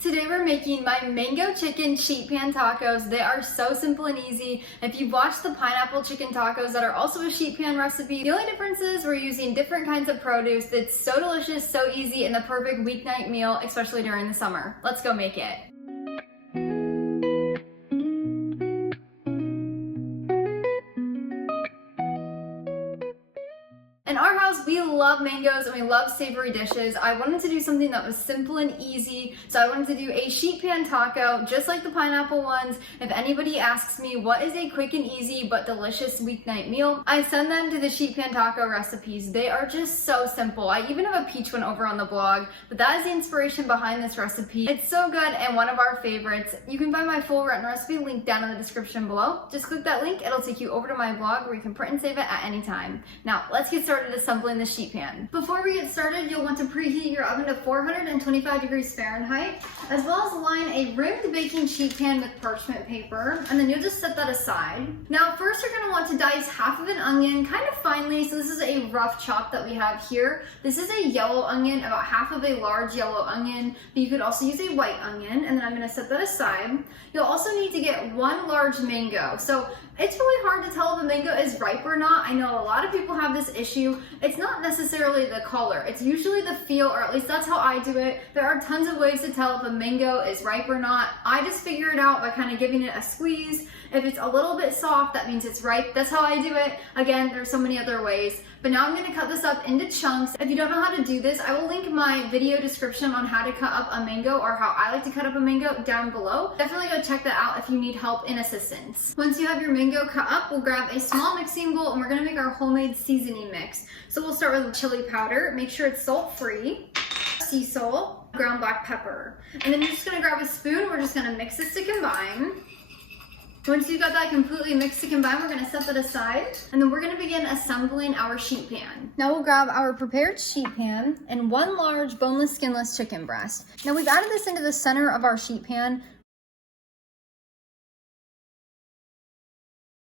Today we're making my mango chicken sheet pan tacos. They are so simple and easy. If you've watched the pineapple chicken tacos that are also a sheet pan recipe, the only difference is we're using different kinds of produce. It's so delicious, so easy, and the perfect weeknight meal, especially during the summer. Let's go make it. In our house, we love mangoes and we love savory dishes. I wanted to do something that was simple and easy, so I wanted to do a sheet pan taco, just like the pineapple ones. If anybody asks me what is a quick and easy but delicious weeknight meal, I send them to the sheet pan taco recipes. They are just so simple. I even have a peach one over on the blog, but that is the inspiration behind this recipe. It's so good and one of our favorites. You can find my full written recipe linked down in the description below. Just click that link, it'll take you over to my blog where you can print and save it at any time. Now, let's get started assembling the sheet pan. Before we get started, you'll want to preheat your oven to 425 degrees Fahrenheit, as well as line a rimmed baking sheet pan with parchment paper, and then you'll just set that aside. Now, first you're going to want to dice half of an onion kind of finely, so this is a rough chop that we have here. This is a yellow onion, about half of a large yellow onion, but you could also use a white onion, and then I'm going to set that aside. You'll also need to get one large mango. So it's really hard to tell if a mango is ripe or not. I know a lot of people have this issue. It's not necessarily the color. It's usually the feel, or at least that's how I do it. There are tons of ways to tell if a mango is ripe or not. I just figure it out by kind of giving it a squeeze. If it's a little bit soft, that means it's ripe. That's how I do it. Again, there's so many other ways. But now I'm going to cut this up into chunks. If you don't know how to do this, I will link my video description on how to cut up a mango, or how I like to cut up a mango, down below. Definitely go check that out if you need help and assistance. Once you have your mango cut up, we'll grab a small mixing bowl and we're going to make our homemade seasoning mix. So we'll start with chili powder. Make sure it's salt-free, sea salt, ground black pepper. And then you're just going to grab a spoon. We're just going to mix this to combine. Once you've got that completely mixed to combine, we're going to set that aside, and then we're going to begin assembling our sheet pan. Now we'll grab our prepared sheet pan and one large boneless, skinless chicken breast. Now we've added this into the center of our sheet pan.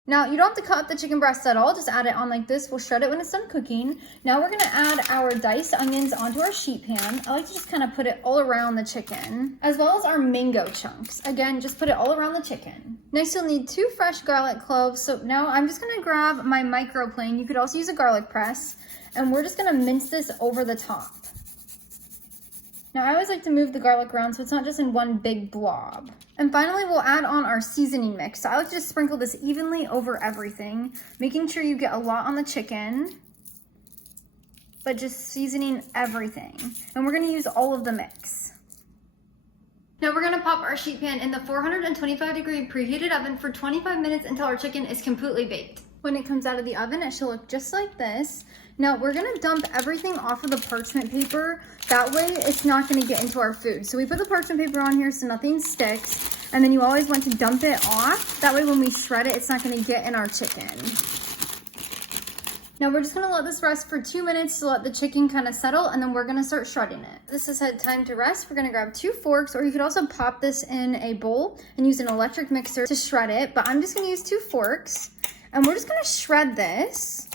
Now, you don't have to cut up the chicken breast at all, just add it on like this. We'll shred it when it's done cooking. Now we're gonna add our diced onions onto our sheet pan. I like to just kind of put it all around the chicken, as well as our mango chunks. Again, just put it all around the chicken. Next, you'll need 2 fresh garlic cloves. So now I'm just gonna grab my microplane. You could also use a garlic press, and we're just gonna mince this over the top. Now, I always like to move the garlic around so it's not just in one big blob. And finally, we'll add on our seasoning mix. So I like to just sprinkle this evenly over everything, making sure you get a lot on the chicken, but just seasoning everything. And we're gonna use all of the mix. Now we're gonna pop our sheet pan in the 425 degree preheated oven for 25 minutes until our chicken is completely baked. When it comes out of the oven, it should look just like this. Now we're gonna dump everything off of the parchment paper. That way it's not gonna get into our food. So we put the parchment paper on here so nothing sticks. And then you always want to dump it off. That way when we shred it, it's not gonna get in our chicken. Now we're just gonna let this rest for 2 minutes to let the chicken kind of settle, and then we're gonna start shredding it. This has had time to rest. We're gonna grab 2 forks, or you could also pop this in a bowl and use an electric mixer to shred it, but I'm just gonna use 2 forks. And we're just gonna shred this.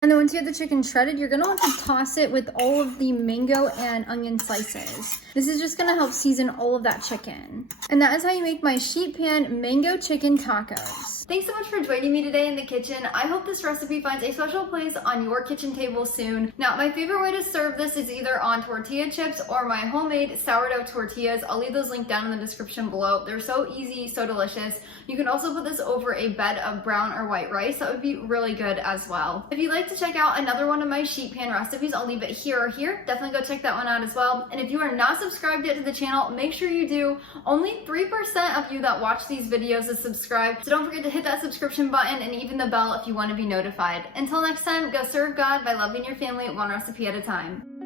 And then once you have the chicken shredded, you're gonna want to toss it with all of the mango and onion slices. This is just gonna help season all of that chicken. And that is how you make my sheet pan mango chicken tacos. Thanks so much for joining me today in the kitchen. I hope this recipe finds a special place on your kitchen table soon. Now, my favorite way to serve this is either on tortilla chips or my homemade sourdough tortillas. I'll leave those linked down in the description below. They're so easy, so delicious. You can also put this over a bed of brown or white rice. That would be really good as well. If you'd like to check out another one of my sheet pan recipes, I'll leave it here or here. Definitely go check that one out as well. And if you are not subscribed yet to the channel, make sure you do. Only 3% of you that watch these videos is subscribed, so don't forget to hit that subscription button and even the bell if you want to be notified. Until next time, go serve God by loving your family one recipe at a time.